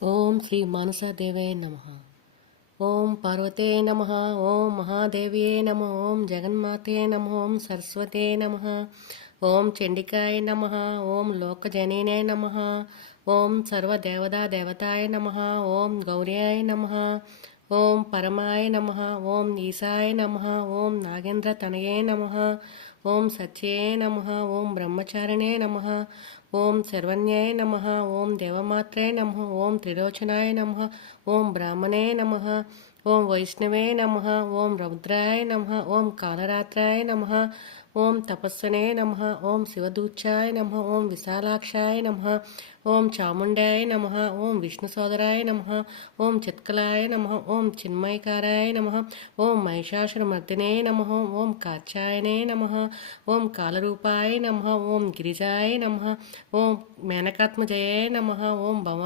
ఓం శ్రీ మానసాదేవాయ నమః. ఓం పార్వతే నమః. ఓం మహాదేవ్యే నమః. ఓం జగన్మాతే నమః. ఓం సరస్వతే నమః. ఓం చండికాయ నమః. ఓం లోకజనీనే నమః. ఓం సర్వదేవతా దేవతాయ నమః. ఓం గౌర్యాయ నమః. ఓం పరమాయ నమః. ఓం ఈశాయ నమః. ఓం నాగేంద్రతనయే నమః. ఓం సత్యే నమః. ఓం బ్రహ్మచారిణే నమః. ఓం శర్వణ్యాయ నమః. ఓం దేవమాత్రే నమః. ఓం త్రిలోచనాయ నమః. ఓం బ్రాహ్మణే నమః. ఓం వైష్ణవే నమః. ఓం రౌద్రాయ నమః. ఓం కాలరాత్రాయ నమః. ఓం తపస్వనే నమః. ఓం శివదూచాయ నమః. ఓం విశాలాక్షాయ నమః. ఓం చాముండాయ నమః. ఓం విష్ణుసోదరాయ నమః. ఓం చిత్కలాయ నమః. ఓం చిన్మయకారాయ నమః. ఓం మహిషాసురమర్దినే నమః. ఓం కాచాయనే నమః. ఓం కాలరూపాయ నమః. ఓం గిరిజాయ నమః. ఓం మేనకాత్మజయ నమః. ఓం భవ